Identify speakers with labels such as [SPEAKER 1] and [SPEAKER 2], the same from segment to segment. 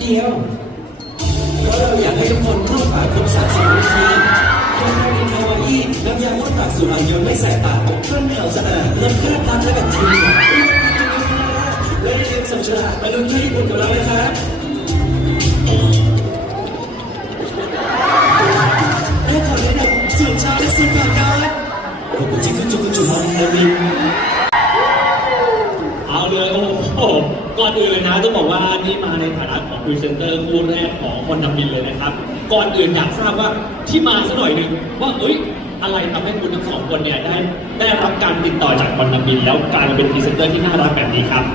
[SPEAKER 1] ดียวเพราะเราอยากให้ทุกคนร่วมปากครบ30 นาทีแค่มีคาวาอี้น้ำยาบ้วนปากสูตรอ่อนโยนไม่ใส่ปากเครื่องขาวสะอาดลดคราบน้ำและแบคทีเรียและเตรียมสัมฉลากมาลุ้นที่ญี่ปุ่นกับเรานะครับและขอแนะนำสูตรชาและสูตรปากกาโอ้โหจริงก็จุกๆเลยมิน
[SPEAKER 2] เอาเลยโอ้โหก่อนอื่นเลยนะต้องบอกว่านี่มาในฐานะของพรีเซนเตอร์คู่แรกของคนทำบินเลยนะครับก่อนอื่นอยากทราบว่าที่มาสักหน่อยหนึ่งว่าอะไรทำให้คุณทั้งสองคนเนี่ยได้รับการติดต่อจากคนทำบินแล้วกลายมาเป็นพรีเซนเตอร์ที่น่ารักแบบนี้ครับ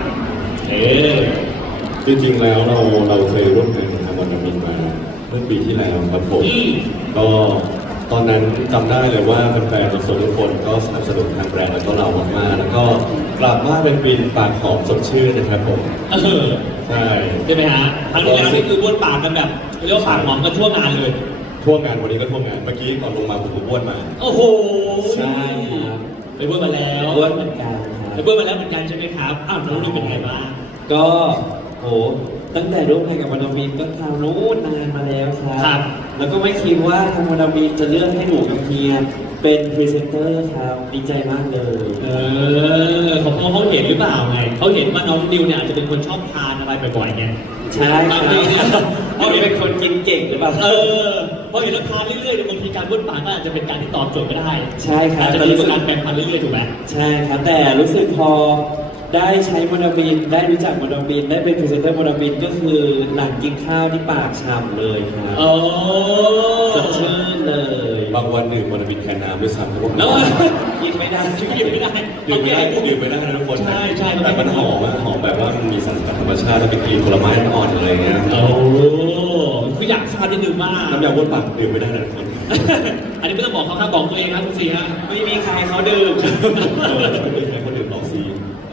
[SPEAKER 3] จริงๆแล้วเราเคยร่วมงานกับคนทำบินมาเมื่อปีที่แล้วครับผมก็ตอนนั้นจำได้เลยว่าแฟนๆทุกคนก็สนับสนุนทางแบรนด์แล้วก็เรามากๆแล้วก็กลับมาเป็นบินปากหอมสดชื่นนะครับผมใ
[SPEAKER 2] ช่ไหมฮะครั้งที่แล้วนี่คือบ้วนปากกันแบบเรียกว่าปากหอมกันทั่วงานเลย
[SPEAKER 3] ทั่วงานวันนี้ก็ทั่วงานเมื่อกี้ก่อนลงมาผมก็บ้วนมา
[SPEAKER 2] โอ้โห
[SPEAKER 1] ใช่ครับ
[SPEAKER 2] ไปบ้วนมาแล้ว
[SPEAKER 1] บ้วนเหมือนกัน
[SPEAKER 2] ไปบ้วนมาแล้วเหมือนกันใช่ไหมครับอ้าวน้องดูเป็นไงบ้าง
[SPEAKER 1] ก็โหตั้งแต่ร่วมงานกับวรรณวินก็คราวนู้นนานมาแล้วครับแล้วก็ไม่คิดว่าทางวรรณวินจะเลือกให้หนูกับเฮียเป็นพรีเซนเตอร์ครับดีใจมากเลย
[SPEAKER 2] เขาเห็นหรือเปล่าไงเขาเห็นว่าน้องดิวเนี่ยอาจจะเป็นคนชอบทานอะไรบ่อยๆไง
[SPEAKER 1] ใช่ครับเขาเป็นคนกินเก่งหรือเปล่า
[SPEAKER 2] พอเห็นแล้วทานเรื่อยๆบางทีการบ้วนปากก็อาจจะเป็นการที่ตอบโจทย์ก็ได้
[SPEAKER 1] ใช่ครับ
[SPEAKER 2] จะมีการแบ่งพันเรื่อยๆถูกไหม
[SPEAKER 1] ใช่ครับแต่รู้สึกพอได้ใช้มอนาบินได้รู้จักมอนาบินได้เป็นพรีเซนเตอร์มอนาบินก็คือหลังกินข้าวที่ปากฉ่ำเลยครับสดชื่นเลย
[SPEAKER 3] บางวันดื่มมอนาบินแค่น้ำด้วยซ้ำทุกคน
[SPEAKER 1] กินไม่ได้
[SPEAKER 2] ดื่มไม่ได้
[SPEAKER 3] ดื่มไม่ได้นะทุกคน
[SPEAKER 2] ใช่
[SPEAKER 3] แต่มันหอมแบบว่ามันมีสารธรรมชาติแล้วเป็นกลิ่นผลไม้อ่อนอะไรเงี้ย
[SPEAKER 2] คืออยากทราบนิดนึงว่า
[SPEAKER 3] น้ำยาบ้วนปากดื่มไม่ได้นะทุกคน
[SPEAKER 2] อันนี้ไม่ต้องบอกเขาครับบอกตัวเองครับคุณซีฮะ
[SPEAKER 1] ไม่มีใครเขาดื่ม
[SPEAKER 3] ไม่มีใครเขาดื่มหรอกซี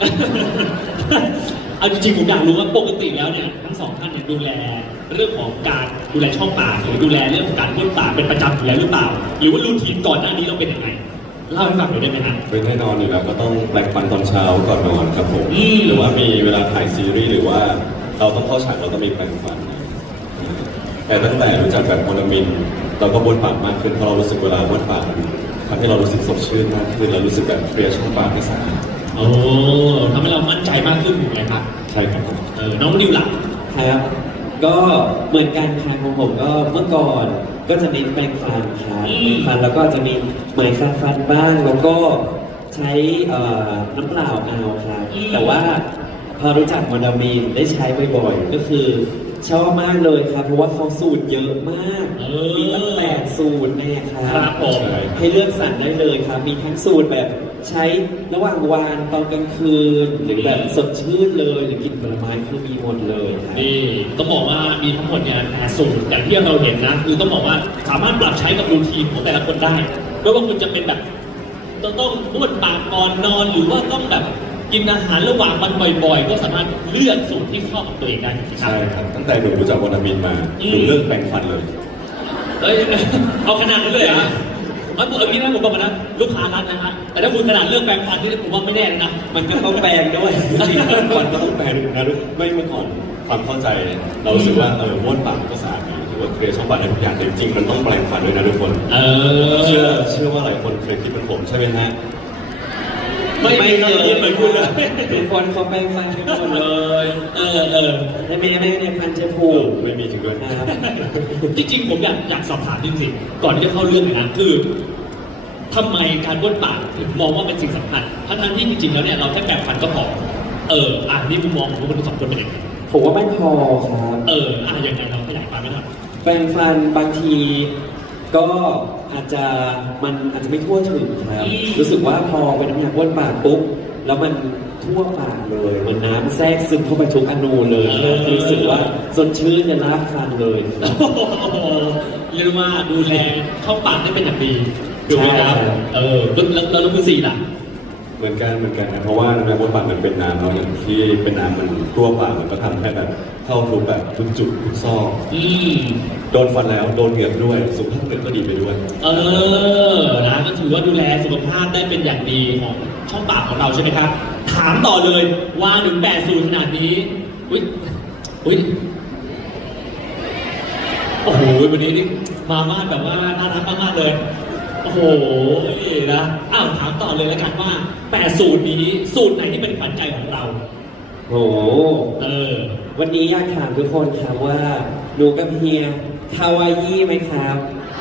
[SPEAKER 2] เอาจริงๆผมอยากรู้ว่าปกติแล้วเนี่ยทั้งสองท่านเนี่ยดูแลเรื่องของการดูแลช่องปากหรือดูแลเรื่องของการบ้วนปากเป็นประจำอยู่แล้วหรือเปล่าหรือว่ารูทีนก่อนหน้านี้เราเป็นยังไงเล่าให้ฟังหน่อยได้ไหมฮะ
[SPEAKER 3] เป็นแน่นอนอยู่แล้วก็ต้องแปรงฟันตอนเช้าก่อนนอนครับผมหรือว่ามีเวลาถ่ายซีรีส์หรือว่าเราต้องเข้าฉากเราต้องมีแปรงฟันแต่ตั้งแต่รู้จักแบบโมนามินเราก็บ้วนปากมากขึ้นเพราะเรารู้สึกเวลาบ้วนปากทำให้เรารู้สึกสดชื่นมากขึ้นเรารู้สึกแบบเคลียร์ช่องปากให้สะอาด
[SPEAKER 2] ทำให้เรามั่นใจมากขึ้นถูกไหมครับ
[SPEAKER 3] ใช่ครับ
[SPEAKER 2] น้องดิวหลัก
[SPEAKER 1] ครับก็เหมือนกันค่ะของผมก็เมื่อก่อนก็จะเน้นแปรงฟันครับแปรงฟันแล้วก็จะมีไหมขัดฟันบ้างแล้วก็ใช้น้ำเปล่าเอาครับแต่ว่าพอรู้จักมอนามีนได้ใช้บ่อยๆก็คือชอบมากเลยครับเพราะว่าเขาสูตรเยอะมากมีตั้ง8 สูตรแน่ครับให้เลือกสรรได้เลยครับมีทั้งสูตรแบบใช้ระหว่างวันตอนกลางคืนหรือแบบสดชื่นเลยหรือกินผลไม้คือมีหมดเลยครับ
[SPEAKER 2] นี่ต้องบอกว่ามีทั้งหมดเนี่ย8 สูตรอย่างที่เราเห็นนะคือต้องบอกว่าสามารถปรับใช้กับรูทีนของแต่ละคนได้ไม่ว่าคุณจะเป็นแบบต้องบ้วนปากก่อนนอนหรือว่าต้องแบบกินอาหารระหว่างวันบ่อยๆก็สามารถเลือกสูตรที่เข้ากับตัวเองได้
[SPEAKER 3] ใช่ครับตั้งแต่หนูรู้จักวรรณมินมาหนูเลิกแปรงฟันเลย
[SPEAKER 2] เอาขนาดนั้นเลยเหรอเอางี้นะผมบอกนะลูกค้ารักนะฮะแต่ถ้าคุณขนาดเลิกแปรงฟันนี่ผมว่าไม่แน่นะ
[SPEAKER 1] มันก็ต้องแปรงด้วย
[SPEAKER 3] ก่อนก็ต้องแปรงนะไม่เมื่อก่อนความเข้าใจเรารู้สึกว่าบ้วนปากก็สะอาดหรือว่าเคลียร์ช่องปากได้ทุกอย่างแต่จริงๆมันต้องแปรงฟันด้วยนะทุกคนเชื่อว่าหลายคนเคยคิดเป็นผมใช่ไหมฮะ
[SPEAKER 2] ไม่เคยเหมือนคุณเลย
[SPEAKER 1] ทุกคนเขาแปรงฟันกันหมดเลยแต่ไม่ในฟันจะผูก
[SPEAKER 3] ไม่มีถึงด้วย
[SPEAKER 2] จริงๆผมอยากสอบถามจริงๆก่อนที่จะเข้าเรื่องนะคือทำไมการบ้วนปากถึงมองว่าเป็นสิ่งสำคัญทั้งที่จริงๆแล้วเนี่ยเราแค่แปรงฟันก็พอนี่มุมมองของคนทั้งสองคนเป็นยังไง
[SPEAKER 1] ผมว่าไม่พอครับ
[SPEAKER 2] ยังไงเราขยายความไหมครับ
[SPEAKER 1] แปรงฟันบางทีก็อาจจะไม่ทั่วถึงครับรู้สึกว่าพอเป็นน้ำยาบ้วนปากปุ๊บแล้วมันทั่วปากเลยเหมือนน้ำแทรกซึมเข้าไปทุกอนูเลยรู้สึกว่าสดชื่นจะลากฟันเลย
[SPEAKER 2] เรียกว่าดูแลเข้าปากได้เป็นอย่างดีถูกไหมครับแล้วคุณสี่ล่ะ
[SPEAKER 3] เหมือนกันนะเพราะว่าน้ำยาบ้วนปากมันเป็นน้ำเนาะอย่างที่เป็นน้ำมันทั่วปากมันก็ทำให้แบบเข้าทุกแบบทุกจุดทุกซอกโดนฟันแล้วโดนเหงือกด้วยสุขภาพเหงือกก็ดีไปด้วย
[SPEAKER 2] นะก็ถือว่าดูแลสุขภาพได้เป็นอย่างดีของช่องปากของเราใช่ไหมครับถามต่อเลยว่าถึง8 สูตรขนาดนี้อุ้ยโอ้โหวันนี้นี่มาบ้านแบบว่าน่ารักมากๆเลย โอ้โหนะอ้าวถามต่อเลยแล้วกันว่า8 สูตรนี้สูตรไหนที่เป็นขวัญใจของเรา
[SPEAKER 1] โอ้โห
[SPEAKER 2] เออ
[SPEAKER 1] วันนี้อยากถามทุกคนครับว่าหนูกับเฮียคาวาอี้ไหมครับ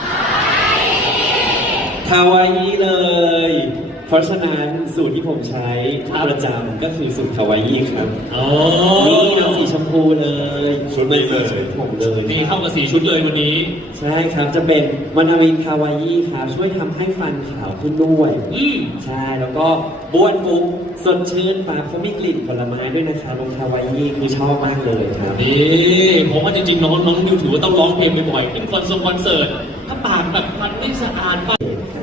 [SPEAKER 1] คาวาอี้เลย เพราะฉะนั้นสูตรที่ผมใช้ประจำก็คือสูตรคาวาอี้ครับ
[SPEAKER 2] อ๋อ
[SPEAKER 1] นี่น้ำสีชมพูเลย
[SPEAKER 3] ชุดนี้เลย
[SPEAKER 1] ชุดผมเลย
[SPEAKER 2] นี่เข้ากับสีชุดเลยวันนี้
[SPEAKER 1] ใช่ครับจะเป็นมันทามินคาวาอี้ครับช่วยทำให้ฟันขาวขึ้นด้วย ใช่แล้วก็บ้วนปุ๊บสดชื่นปากเขามีกลิ่นผลไม้ด้วยนะครับลงคาวาอี้คือชอบมากเลยครับ
[SPEAKER 2] นี่ผมว่าจริงๆน้องนิวถือว่าต้องร้องเพลงบ่อยๆขึ้นคอนเสิร์ตถ้าปากแบบมันไม่สะอาดปาก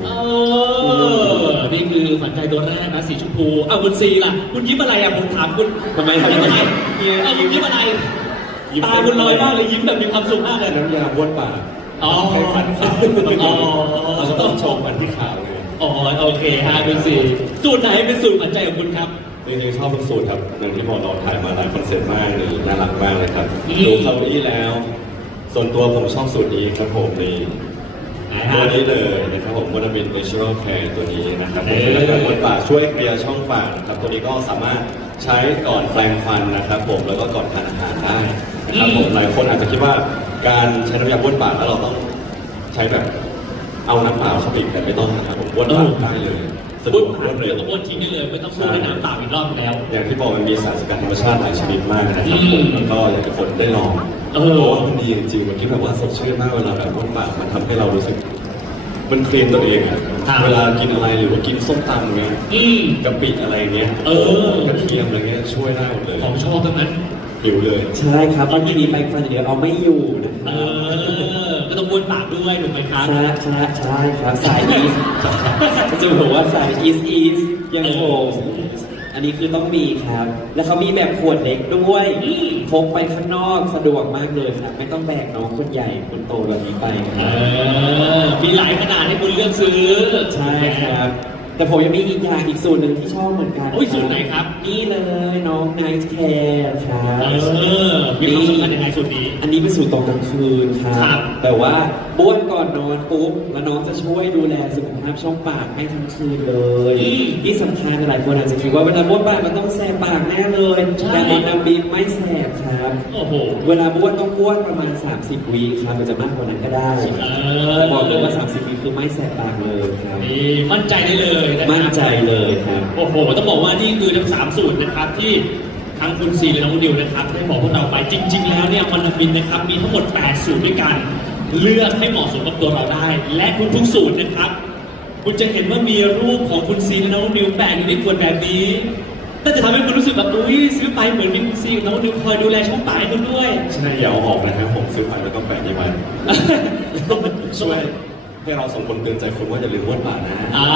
[SPEAKER 2] นี่คือฝันใจตัวแรกนะสีชมพูอ้าวคุณซีล่ะคุณยิ้มอะไรอ่ะผมถามคุณ
[SPEAKER 1] ทำไม
[SPEAKER 2] ยิ้มอะไรคุณยิ้มอะไรตาคุณลอยมากเลยยิ้มแบบมีความสุขมากเลย
[SPEAKER 3] น้ำยาบ้วนปาก
[SPEAKER 2] อ๋อ
[SPEAKER 3] ให้ฟันขาว
[SPEAKER 2] อ๋อ
[SPEAKER 3] เราก็ต้องโชว์ฟันที่ขาวเลย
[SPEAKER 2] อ๋อโอเคฮะคุณซีสูตรไหนเป็นสูตรฝันใจของคุณครับ
[SPEAKER 3] จริงๆชอบทุกสูตรครับอย่างที่บอกเราถ่ายมาหลายคอนเซ็ปต์มากเลยน่ารักมากเลยครับ
[SPEAKER 2] อืม
[SPEAKER 3] ดูคาร์บี้แล้ว ส่วนตัวผมชอบสูตรนี้ครับผมนี่ตัวนี้เลยนะครับผมวิตามิน Natural Care ตัวนี้นะครับผมเป็นการบ้วนปากช่วยเคลียร์ช่องปากนะครับตัวนี้ก็สามารถใช้ก่อนแปรงฟันนะครับผมแล้วก็ก่อนทานอาหารได้นะครับผมหลายคนอาจจะคิดว่าการใช้น้ำยาบ้วนปากแล้วเราต้องใช้แบบเอาน้ำเปล่าเข้าไปอีกแต่ไม่ต้องนะครับผมบ้วนปากได้เลยสะด
[SPEAKER 2] บ้ว
[SPEAKER 3] วน ก
[SPEAKER 2] ผ่าร
[SPEAKER 3] วน ด
[SPEAKER 2] เล
[SPEAKER 3] เร็
[SPEAKER 2] ยว ก็บ้วนทิ้งได้เลยไม่ต้องพูดในน้ำเปล่าอีกรอบแล้ว
[SPEAKER 3] อย่างที่บอกมันมีสารสกัดธรรมชาติหลายชนิดมากนะครับผมแล้วก็อยากให้คนได้ลอง
[SPEAKER 2] เออ
[SPEAKER 3] เพราะว่ามันดีจริงๆมันคิดแบบว่าสดชื่นมากเวลาแบบบ้วนปากมันทำให้เรารู้สึก มันเคลียร์ตัวเองอะเวลากินอะไรหรือว่ากินส้มตำเงี้ยกะปิอะไรเงี้ย
[SPEAKER 2] เออ
[SPEAKER 3] กระเทียมอะไรเงี้ยช่วยได้หมดเลย
[SPEAKER 2] ของชอบทั้งนั้น
[SPEAKER 3] หิวเลย
[SPEAKER 1] ใช่ครับบางทีแปรงฟันอย่างเดียวเอาไม่อยู่นะค
[SPEAKER 2] เอ
[SPEAKER 1] รับ
[SPEAKER 2] อก็ต้องบ้วนปากด้วยถูกไหมครับ
[SPEAKER 1] ใช่ครับสายอีสจะบอกว่าสายอีสยังโงอันนี้คือต้องมีครับ แล้วเขามีแบบขวดเล็กด้วยพกไปข้างนอกสะดวกมากเลยครับ ไม่ต้องแบกน้องคนใหญ่คนโตแบบนี้ไปค
[SPEAKER 2] เอ
[SPEAKER 1] รับ
[SPEAKER 2] อมีหลายขนาดให้คุณเลือกซื้อ
[SPEAKER 1] ใช่ครับ แต่ผมยังมีอีกอย่างอีกสูตรหนึ่งที่ชอบเหมือนกัน
[SPEAKER 2] โอ้ยสูตรไหนครับ
[SPEAKER 1] นี่เลยน้อง Night Care ครับ
[SPEAKER 2] มีความสำคัญยังไงสูตรนี้
[SPEAKER 1] อันนี้เป็นสูตรตอนกลางคืนครั
[SPEAKER 2] ครับ บ
[SPEAKER 1] แต่ว่าบ้วนก่อนนอนปุ๊บแล้วน้องจะช่วยดูแลสุขภาพช่องปากให้ทั้งคืนเลย ที่สำคัญหลายคนอาจจะคิดว่าเวลาบ้วนปากมันต้องแสบปากแน่เลย แต่มอนน้ำบีมไม่แสบครับ
[SPEAKER 2] โอ้โห
[SPEAKER 1] เวลาบ้วนต้องบ้วนประมาณ 30 วิครับมันจะมากกว่านั้นก็ได้ แต่บอกเลยว่า 30 วิคือไม่แสบปากเลยครับ
[SPEAKER 2] นี่มั่นใจได้เลยนะครับ
[SPEAKER 1] มั่นใจเลยครับ
[SPEAKER 2] โอ้โห ต้องบอกว่านี่คือทั้ง3 สูตรนะครับที่ทั้งคุณซีและน้องดิวนะครับได้บอกพวกเราไปจริง ๆ แล้วเนี่ยมันบินนะครับมีทั้งหมด8 สูตรด้วยกัน เลือกให้เหมาะสมกับตัวเราได้ และทุกๆสูตรนะครับ คุณจะเห็นว่ามีรูปของคุณซีและน้องดิวแปะอยู่ในขวดแบบนี้น่าจะทำให้คุณรู้สึกแบบอุ้ยซื้อไปเหมือนมีคุณซีกับน้องดิวคอยดูแลช่องปากให้คุณด้วย
[SPEAKER 3] ใช่อย่าเอาออกนะครับผมซื้อไปแล้วก็แปะนี่ไว้ช่วยให้เราสองคนเตือนใจคนว่าอย่าลืมบ้วนปากนะ
[SPEAKER 2] อ่า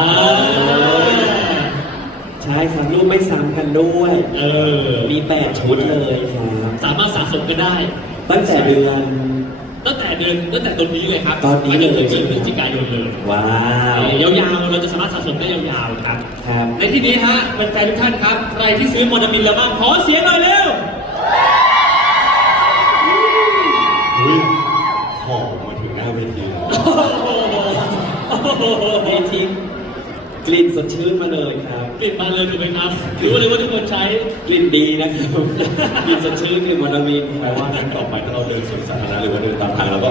[SPEAKER 1] ใช่ครับรูปไม่ซ้ำกันด้วย
[SPEAKER 2] เออ
[SPEAKER 1] มี 8 ชุดเลยครับ
[SPEAKER 2] สามารถสะสมกันได้
[SPEAKER 1] ตั้งแต่เดือน
[SPEAKER 2] ตั้งแต่ตอนนี้เลยครับ
[SPEAKER 1] ตอนนี้เลย
[SPEAKER 2] ไปจนถึงพฤศจิกายนเลย
[SPEAKER 1] ว้าว
[SPEAKER 2] ยาวๆเราจะสามารถสะสมได้ยาวๆครับ
[SPEAKER 1] ครับ
[SPEAKER 2] ในที่นี้ฮะแฟนๆทุกท่านครับ ใครที่ซื้อโมนามินแล้วบ้างขอเสียงหน่อยเร็ว
[SPEAKER 3] อุ้ยหอมมาถึงหน้าเวทีแล้ว
[SPEAKER 1] นี่ทิ้งกลิ่นสดชื่นมาเลยครับ
[SPEAKER 2] กลิ่นมาเลยถูกไหมครับรู้เลยว่าทุกคนใช้
[SPEAKER 1] กลิ่นดีนะครับ กลิ่นสดชื่นกลิ่นมอนามิน
[SPEAKER 3] แปลว่าครั้งต่อไปถ้าเราเดินสวนสาธารณะหรือว่าเดินตามทางเราก็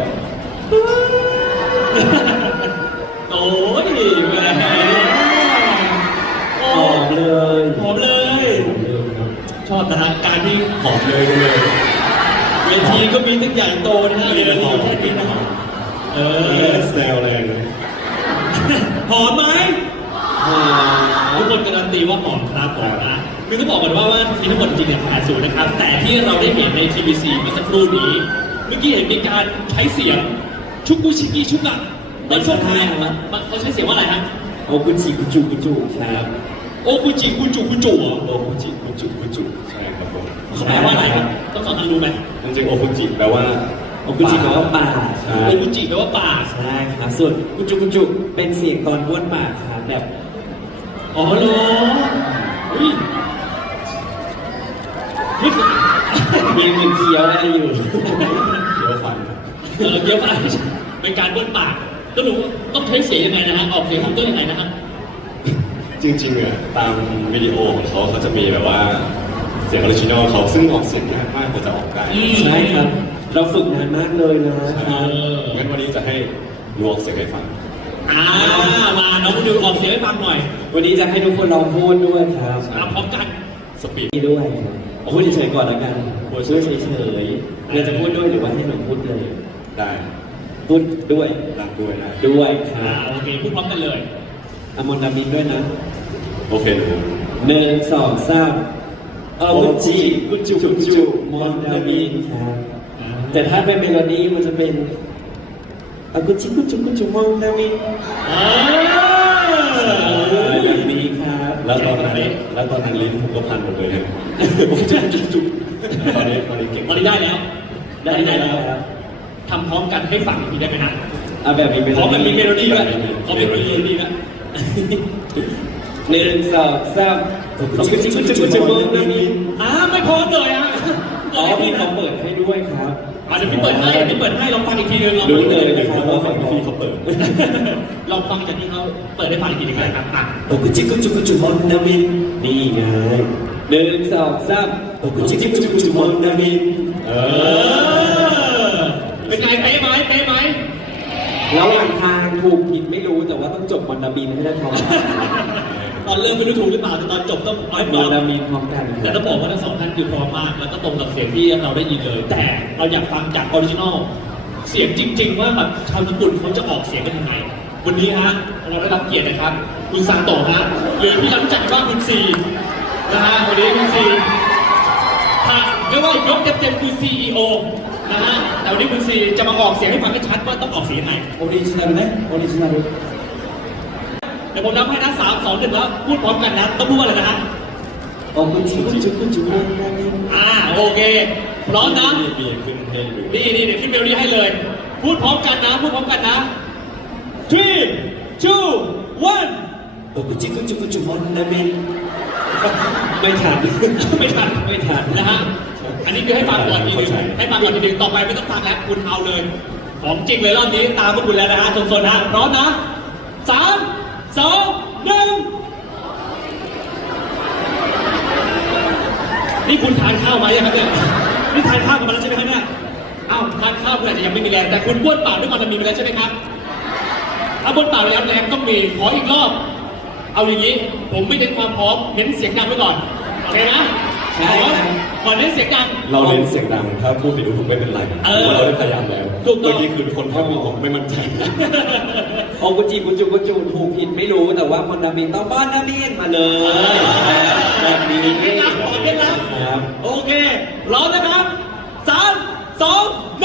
[SPEAKER 2] โอ้ยแหมโอ้
[SPEAKER 1] หอมเลย
[SPEAKER 2] หอมเลย ชอบนะฮะการที่
[SPEAKER 3] หอมเลยเลย
[SPEAKER 2] เวทีก็มีทุกอย่างโตนะฮะ
[SPEAKER 3] นี่นะหอม
[SPEAKER 2] แค่นี้นะเออ
[SPEAKER 3] แซวแรงเลย
[SPEAKER 2] หอมไหม
[SPEAKER 1] หอม
[SPEAKER 2] ทุกคนการันตีว่าหอมครับผมนะคือต้องบอกกันว่ามีทั้งหมดจริงๆเนี่ย8 สูตรนะครับ แต่ที่เราได้เห็นใน TVC เมื่อสักครู่นี้ เมื่อกี้เห็นมีการใช้เสียงชุกกุชิกิชุกะตอนช่วงท้ายเขาใช้เสียงว่าอะไรฮะ
[SPEAKER 1] โอกุจิกุจุกุจุครับ
[SPEAKER 2] โอคุจิคุจุคุจุเหรอ
[SPEAKER 3] โอคุจิคุจุคุจุใช่ครับผม
[SPEAKER 2] เขาแปลว่าอะไรครับต้องสอนกันรู้ไหม
[SPEAKER 3] จริงๆโอคุจิแปลว่า
[SPEAKER 1] โอกุจิแปลว่าปาก
[SPEAKER 3] ใช่
[SPEAKER 2] โอคุจิแปลว่าปาก
[SPEAKER 1] ใช่ครับส่วนกุจุกุจุเป็นเสียงตอนบ้วนปากครับแบบ
[SPEAKER 2] อ๋อเหรออุ้ยนี่คือ
[SPEAKER 1] มีมือเคี้ยวอะไรอยู่
[SPEAKER 3] เคี้ยวฟัน
[SPEAKER 2] เยอะมากเป็นการบ้วนปากก็รู้ต้องใช้เสียงยังไงนะฮะออกเสียงของตัวยังไงนะฮะ
[SPEAKER 3] จริงๆอะตามวิดีโอของเขาจะมีแบบว่าเสียงออริจินอลเขาซึ่งออกเสียงยากมากกว่าจะออกได้
[SPEAKER 1] ใช่ครับ เราฝึกนานมากเลยนะค
[SPEAKER 3] ใช่
[SPEAKER 1] รับ
[SPEAKER 3] งั้นวันนี้จะให้ลวงเสียงให้ฟัง
[SPEAKER 2] มาน้องดูออกเสียงให้ฟังหน่อย
[SPEAKER 1] วันนี้จะให้ทุกคนลองพูดด้วยครับ
[SPEAKER 2] พร้อมกัน
[SPEAKER 3] สปีด
[SPEAKER 1] นี่ด้วยครับพูดเฉยๆก่อนแล้วกันพูดเฉยๆเราจะพูดด้วยหรือว่าให้หนูพูดเลย
[SPEAKER 3] ได้
[SPEAKER 1] พูดด้วย
[SPEAKER 3] รักด้วยนะ
[SPEAKER 1] ด้วยครับ
[SPEAKER 2] โอเคพูดพร้อมกันเลย
[SPEAKER 1] อมนดามินด้วยนะ
[SPEAKER 3] โอเคหนู
[SPEAKER 1] 1 2 3กุจิกุจุกุจุมอนดามินครับแต่ถ้าเป็นเมโลดี้มันจะเป็นกุจิกุจุกุจุมอนดามินแบบนี้ครับ
[SPEAKER 3] แล้วตอนนั้นลิ้นผมก็พันหมดเลยนะจุ๊บตอนนี้เก่ง
[SPEAKER 2] ตอนนี้ได้แล้ว
[SPEAKER 1] ได้แล้วครับ
[SPEAKER 2] ทำพร้อมกันให้ฟังอีกทีได้ไหมนะ
[SPEAKER 1] เอาแบบมีเม
[SPEAKER 2] ข
[SPEAKER 1] โล
[SPEAKER 2] อมันมี
[SPEAKER 1] ดี้
[SPEAKER 2] เมโลดี้ด้วยขอมีเมโลดี้ด้วย
[SPEAKER 1] 1 2 3กุจิกุจุกุจุมอนดามิน
[SPEAKER 2] ไม่พร้อมเลยอ่ะ
[SPEAKER 1] อ๋อพี่เขาเปิดให้ด้วยครับ
[SPEAKER 2] เดี๋ยวพี่เปิดให้ลองฟังอีกทีนึง
[SPEAKER 1] รู้เลยนะค
[SPEAKER 3] เพ
[SPEAKER 1] รับ
[SPEAKER 3] ราะว่า
[SPEAKER 1] ว่า
[SPEAKER 3] ฝั่
[SPEAKER 1] ฝั่
[SPEAKER 3] ง
[SPEAKER 1] ง
[SPEAKER 3] พี่
[SPEAKER 1] พี่
[SPEAKER 3] เขา
[SPEAKER 1] เขา
[SPEAKER 3] เปิด
[SPEAKER 2] ลองฟังจากที่เขาเปิดให้ฟังอีกทีนึงเลยครับ
[SPEAKER 1] กุจิกุจุกุจุมอนดามินนี่ไง1 2 3กุจิกุจุกุจุมอนดามิน
[SPEAKER 2] เป็นไงเป๊ะไหม
[SPEAKER 1] ระหว่างทางถูกผิดไม่รู้แต่ว่าต้องจบมอนดามินให้ได้พร้อม
[SPEAKER 2] ตอนเริ่มไม่รู้ถูกหรือเปล่าแต่ตอนจบต้องร้อย
[SPEAKER 1] มอนดามินพร้อมกัน
[SPEAKER 2] แต่ต้องบอกว่าทั้งสองท่านคือพร้อมมากแล้วก็ตรงกับเสียงที่เราได้ยินเลย แต่เราอยากฟังจากออริจินอลเสียงจริง ๆ ว่าแบบชาวญี่ปุ่นเขาจะออกเสียงกันยังไงวันนี้ฮะเราได้รับเกียรตินะครับ คุณซาโตะฮะหรือที่เรารู้จักกันว่าคุณซีนะฮะวันนี้คุณซีเรียกว่ายกเต็มๆคือ CEO นะฮะแต่วันนี้คุณซีจะมาออกเสียงให้ฟังให้ชัดว่าต้องออกเสียงยังไง
[SPEAKER 1] オリジナルねオリジナル
[SPEAKER 2] เดี๋ยวผมนับให้นะ3 2 1แล้วพูดพร้อมกันนะต้องพูดว่าอะไรนะฮะ
[SPEAKER 1] お口くちゅくちゅもんだみん
[SPEAKER 2] โอเคพร้อมนะ
[SPEAKER 3] มีขึ้นให้ดู
[SPEAKER 2] นี่เดี๋ยวขึ้นเมโลดี้ให้เลย พูดพร้อมกันนะ3 2 1
[SPEAKER 1] お口くちゅくちゅもんだみんไม่ทัน
[SPEAKER 2] ไม่ทันนะฮะอันนี้คือให้ฟังก่อนทีนึงให้ฟังก่อนทีนึงต่อไปไม่ต้องฟังแล้วคุณเอาเลยของจริงเลยรอบนี้ตามพวกคุณแล้วนะฮะสนๆนะพร้อมนะ3 2 1นี่คุณทานข้าวมายังครับเนี่ยนี่ทานข้าวกันมาแล้วใช่ไหมครับเนี่ยอ้าวทานข้าวคุณอาจจะยังไม่มีแรงแต่คุณบ้วนปากด้วยมันมีไปแล้วใช่ไหมครับถ้าบ้วนปากแล้วแรงต้องมีขออีกรอบเอาอย่างนี้ผมไม่เป็นความพร้อมเน้นเสียงดังไว้ก่อนโอเคนะขอเน้นเสียงดัง
[SPEAKER 3] เราเล่นเสียงดังถ้าพูดผิดถูกไม่เป็นไรเพราะเราได้พยายามแล้ว
[SPEAKER 2] ถูกต้อง
[SPEAKER 3] เมื่อกี้คือคนแค่ผมไม่มั่นใจ
[SPEAKER 1] โอกุจิกุจุกุจุถูกผิดไม่รู้แต่ว่ามอนดามินต้องมอนดามินมาเลยแบบนี้
[SPEAKER 2] เคล็ดลับเคล็ดลับ
[SPEAKER 1] ครับ
[SPEAKER 2] โอเคพร้อมนะครับ3 2 1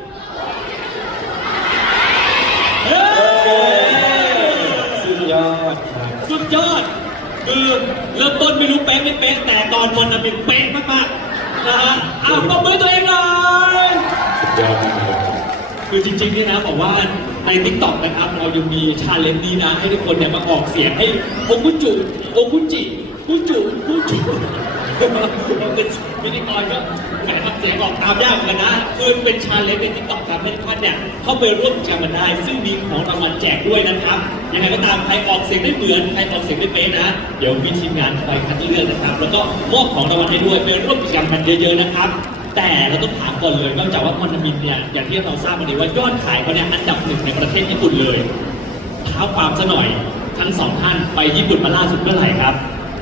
[SPEAKER 2] เฮ้
[SPEAKER 1] สุดยอดครับ
[SPEAKER 2] สุดยอดคือเริ่มต้นไม่รู้เป๊ะไม่เป๊ะแต่ตอนมอนเป็นเป๊ะมากๆนะฮะเอาปรบมือตัวเองหน่อย
[SPEAKER 3] สุดยอดมากครับ
[SPEAKER 2] คือจริงๆนี่นะบอกว่าใน TikTok นะครับเรายังมีชาเลนจ์นี้นะให้ทุกคนเนี่ยมาออกเสียงให้โอคุจุโอคุจิคุจุคุจุเป็นพิธีกรก็แหมทำเสียงออกตามยากเหมือนกันนะคือเป็นชาเลนจ์ใน TikTok ครับให้ทุกท่านเนี่ยเข้าไปร่วมกิจกรรมกันได้ ซึ่งมีของรางวัลแจกด้วยนะครับยังไงก็ตามใครออกเสียงได้เหมือนใครออกเสียงได้เป๊ะนะเดี๋ยวมีทีมงานคอยคัดเลือกนะครับแล้วก็มอบของรางวัลให้ด้วยไปร่วมกิจกรรมกันเยอะๆนะครับแต่เราต้องถามก่อนเลยนอกจากว่ามอนมินเนี่ยอย่างที่เราทราบกันดีว่ายอดขายเขาเนี่ยอันดับ1ในประเทศญี่ปุ่นเลยเท้าความซะหน่อยทั้งสองท่านไปญี่ปุ่นมาล่าสุดเมื่อไหร่ครับ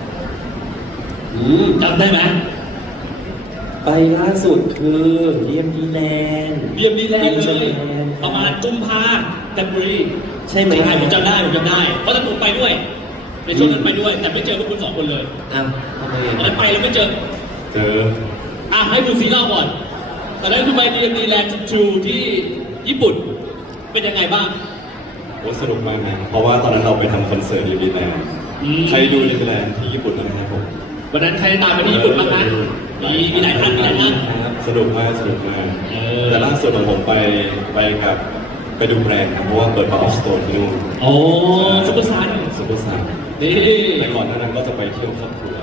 [SPEAKER 2] จำได้ไหม
[SPEAKER 1] ไปล่าสุดคือเรียมดีแลนด์
[SPEAKER 2] เรียมดีแลนด์เลยประมาณกุมภาแต่บุรี
[SPEAKER 1] ใช่ไหม
[SPEAKER 2] ใช่ผมจำได้เพราะตะกุไปด้วยในช่วงนั้นไปด้วยแต่ไม่เจอพวกคุณ2 คนเลย
[SPEAKER 1] อ้าวทำไม
[SPEAKER 2] ตอนนั้นไปแล้วไม่เจอ
[SPEAKER 3] เจอ
[SPEAKER 2] ให้คุณซีเล่าก่อนตอนนั้นคุณไปเรียนดีแลนด์ทรูที่ญี่ปุ่นเป็นยังไงบ้าง
[SPEAKER 3] โอ้สนุกมากนะเพราะว่าตอนนั้นเราไปทำคอนเสิร์ตลิมิตแลนด์ใครดูลิมิตแลนด์ที่ญี่ปุ่นบ้างนะครับผม
[SPEAKER 2] วันนั้นใครตามไปที่ญี่ปุ่นบ้างนะมีหลายท่าน
[SPEAKER 1] ครับ
[SPEAKER 3] สนุกมากแต่ล่าสุดของผมไปดูแบรนด์ครับเพราะว่าเปิดปาออฟสโตนที่นู่น
[SPEAKER 2] โอ้ซุปเปอร์ซัน
[SPEAKER 3] ซุปเปอร์ซัน
[SPEAKER 2] นี่
[SPEAKER 3] แต่ก่อนหน้านั้นก็จะไปเที่ยวครอบครัว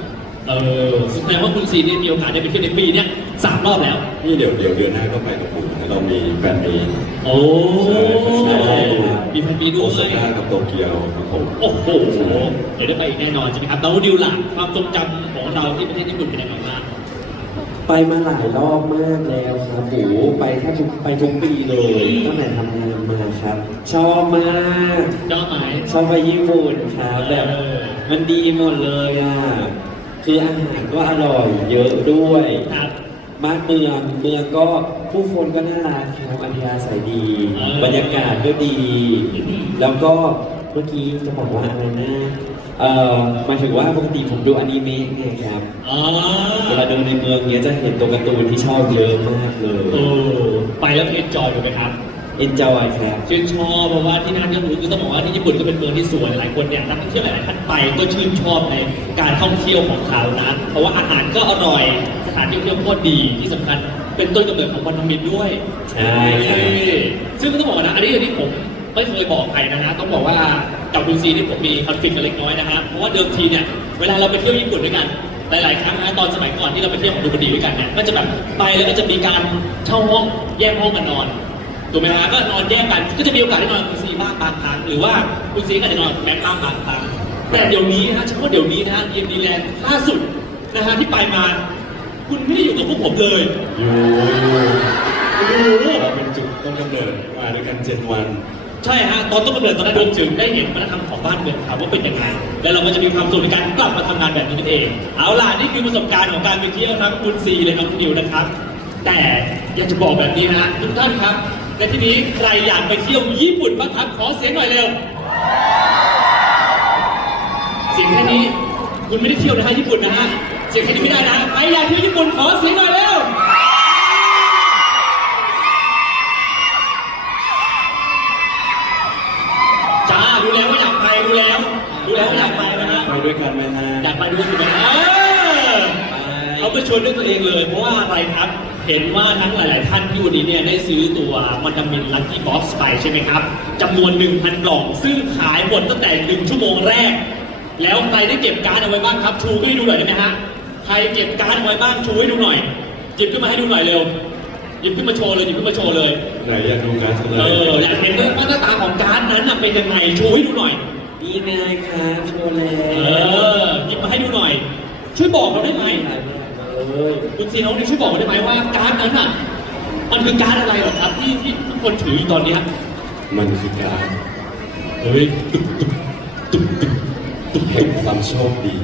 [SPEAKER 2] แสดงว่าคุณซีเนี่ยมีโอกาสได้ไปเที่ยวในปีเนี้ย3 รอบแล้ว
[SPEAKER 3] นี่เดี๋ยวเดือนหน้าก็ไปกับผมนะเรามีแฟนมีต
[SPEAKER 2] โอ้
[SPEAKER 3] ใช่
[SPEAKER 2] มีแฟนปีด้
[SPEAKER 3] โอ
[SPEAKER 2] วย
[SPEAKER 3] ซาก้ากับโตเกียวครับผม
[SPEAKER 2] โอ้โห เดี๋ยวได้ไปอีกแน่นอนใช่ไหมครับแล้วดิวล่ะความทรงจำของเราที่ประเทศญี่ปุ่นเป็นยังไงบ้าง
[SPEAKER 1] ไปมาหลายรอบมากแล้วครับโอ้โหไปแทบทุกปีเลยตั้งแต่ทำงานมาครับ ชอบมาก
[SPEAKER 2] เจ้าไหม
[SPEAKER 1] ชอบไปญี่ปุ่นครับแบบมันดีหมดเลยอ่ะคืออาหารก็อร่อยเยอะด้วย
[SPEAKER 2] ครับ
[SPEAKER 1] บ้านเมืองก็ผู้คนก็น่ารักครับอัธยาศัยดี บรรยากาศก็ดี แล้วก็เมื่อกี้จะบอกว่าอะไรนะหมายถึงว่าปกติผมดูอนิเมะไงครับ
[SPEAKER 2] อ๋อ
[SPEAKER 1] เวลาเดินในเมืองเนี้ยจะเห็นตัวการ์ตูนที่ชอบเยอะมากเลย
[SPEAKER 2] โอ้ไปแล้วเอนจอยอยู่ไหมครับ
[SPEAKER 1] enjoy ครับ
[SPEAKER 2] ชื่นชอบเพราะว่าที่นั่นก็คือต้องบอกว่าที่ญี่ปุ่นก็เป็นเมืองที่สวยหลายคนเนี่ยนักท่องเที่ยวหลายๆท่านไปก็ชื่นชอบในการท่องเที่ยวของเขานะเพราะว่าอาหารก็อร่อยสถานที่ท่องเที่ยวก็ดีที่สำคัญเป็นต้นกำเนิดของวันธมิตรด้วย
[SPEAKER 1] ใช่ครับ
[SPEAKER 2] ซึ่งก็ต้องบอกนะอันนี้ผมไม่เคยบอกใครนะฮะต้องบอกว่ากับคุณซีนี่ผมมีคอนฟ lict กันเล็กน้อยนะฮะเพราะว่าเดิมทีเนี่ยเวลาเราไปเที่ยวญี่ปุ่นด้วยกันหลายๆครั้งนะตอนสมัยก่อนที่เราไปเที่ยวของดูบันดีด้วยกันเนี่ยก็จะแบบไปแล้วก็จะมีการเช่าห้องแยกห้องกันนอนถูกไหมฮะก็นอนแยกกันก็จะมีโอกาสได้นอนกับคุณซีบ้างบางครั้งหรือว่าคุณซีก็จะนอนกับแม็กซ์บ้างบางครั้งแต่เดี๋ยวนี้นะเฉพาะเดี๋ยวนี้นะฮะดีแลนด์ล่าสุดนะฮะที่ไปมา คุณไม่ได้อยู่กับพวกผมเลย
[SPEAKER 3] เราเป็นจุดต้นกำเนิดมาด้วยกัน7 วัน
[SPEAKER 2] ใช่ฮะตอนต้นกำเนิดตอนนั้นรวมถึงได้เห็นวัฒนธรรมของบ้านเมืองเขาว่าเป็นยังไงแล้วเราก็จะมีความสุขในการกลับมาทำงานแบบนี้กันเองเอาล่ะนี่คือประสบการณ์ของการไปเที่ยวทั้งคุณซีและน้องนิวนะครับ แต่อยากจะบอกแบบนี้นะทุกท่านครับในที่นี้ใครอยากไปเที่ยวญี่ปุ่นบ้างครับขอเสียงหน่อยเร็วเสียงแค่นี้คุณไม่ได้เที่ยวนะฮะญี่ปุ่นนะฮะเสียงแค่นี้ไม่ได้นะใครอยากเที่ยวญี่ปุ่นขอเสียงหน่อยเร็วจ้าดูแล้วว่าอยากไปดูแล้วว่าอยากไปนะฮะ
[SPEAKER 3] ไปด้วยกันไหมฮะ
[SPEAKER 2] อยากไปด้วยถูกไหมเขาไปชวนด้วยตัวเองเลย เพราะว่าอะไรครับ เห็นว่าทั้งหลาย ๆ ท่านที่วันนี้เนี่ยได้ซื้อตัวมันดามินลัคกี้บ็อกซ์ไปใช่ไหมครับจำนวน 1,000 กล่อง ซึ่งขายหมดตั้งแต่ 1 ชั่วโมงแรก แล้วใครได้เก็บการ์ดเอาไว้บ้างครับ ชูให้ดูหน่อยได้ไหมฮะ ใครเก็บการ์ดเอาไว้บ้างชูให้ดูหน่อย หยิบขึ้นมาให้ดูหน่อยเร็ว หยิบขึ้นมาโชว์เลย หยิบขึ้นมาโชว์เลย
[SPEAKER 3] ไหนอยากดูการ์ดจังเล
[SPEAKER 2] อยากเห็นว่าหน้าตาของการ์ดนั้นน่ะเป็นยังไง ชูให้ดูหน่อย
[SPEAKER 1] นี่ไงครับโชว์แล้ว
[SPEAKER 2] หยิบมาให้ดูหน่อย ช่วยบอกเราได้ไหม
[SPEAKER 1] ถ่ายมาเลย
[SPEAKER 2] คุณซีน้องนี่ช่วยบอกได้ไหมว่าการ์ดนั้นอ่ะมันคือการ์ดอะไรเหรอครับที่ทุกคนถืออยู่ตอนเนี้ย
[SPEAKER 3] มันคือการ์ด
[SPEAKER 2] เฮ้ย
[SPEAKER 3] แห่งความโชคดี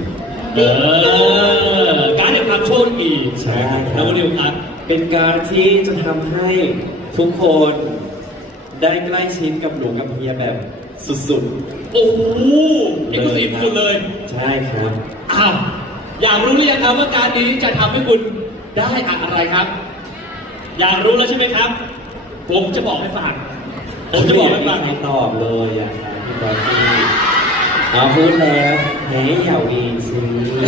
[SPEAKER 2] การ์ดแห่งความโชคดี
[SPEAKER 1] ใช่ค
[SPEAKER 2] แล้
[SPEAKER 1] รั
[SPEAKER 2] ว
[SPEAKER 1] บ
[SPEAKER 2] ก็เดียวครับ
[SPEAKER 1] เป็นการที่จะทำให้ทุกคนได้ใกล้ชิดกับหนูกับเฮียแบบสุด
[SPEAKER 2] โอ้โหเอ็กซ์คลูซีฟสุดเลย
[SPEAKER 1] ๆ ใช่ครับ
[SPEAKER 2] อ้าวอยากรู้หรือยังครับว่าการ์ดนี้จะทำให้คุณได้อะไรครับ อยากรู้แล้วใช่ไหมครับ ผมจะบอกให้ฟังผมจะบอกให้ฟัง
[SPEAKER 1] ไม่ตอบเลยอ่ะครับพี่บอยพี่เอาพูดแล้วแหอย่าวีนสิ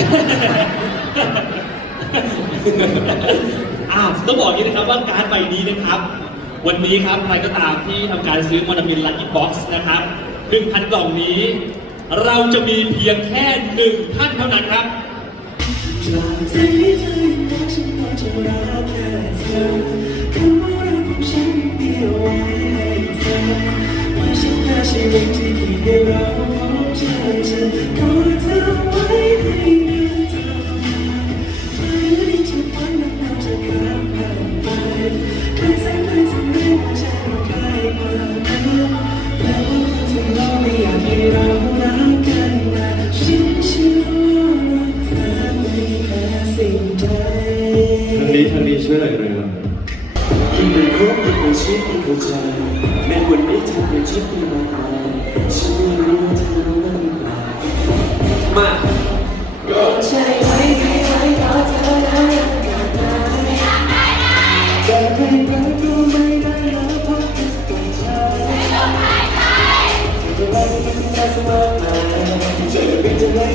[SPEAKER 2] ต้องบอกอย่างนี้นะครับว่าการ์ดใบนี้นะครับ วันนี้ครับใครก็ตามที่ทำการซื้อมอนามินลัคกี้บ็อกซ์นะครับ 1,000 กล่องนี้ เราจะมีเพียงแค่ 1 ท่านเท่านั้นครับ
[SPEAKER 4] จากใจเธอยังฉันพอจะรักแค่เธอคำว่ารักของฉันมีเอาไว้ให้เธอว่าฉันแค่ชีวิตที่คิดให้เราพบเจอเธอขอเธอไว้ให้เดินทางไม่ได้จะฝันว่าเราจะกลับผ่านไปใครสักคนทำให้หัวใจเราใกล้กว่านั้นแล้วคนที่เราไม่อยากให้เรารักกันนะฉันเชื่อว่ารักเธอไม่แพ้สิ่งใด
[SPEAKER 3] ทางนี้ช่วยหน่อยเลยครับ
[SPEAKER 4] ยิ่งเป็นคบยิ่งเป็นชีวิตยิ่งเข้าใจแม้วันนี้เธอเป็นชีวิตที่มากมายฉันไม่รู้ว่าเธอรู้บ้างหรือเปล่า
[SPEAKER 1] มา
[SPEAKER 4] ก็ใช่ไหมไม่ไหวก็เธอได้ยังอยากได้แต่ไม่รักก็ไม่ได้แล้วเพราะคิดกับเธอไม่ต้องหายใจเธอเป็นอะไรที่ไม่ได้สมองมาใจจะเป็นจะไหน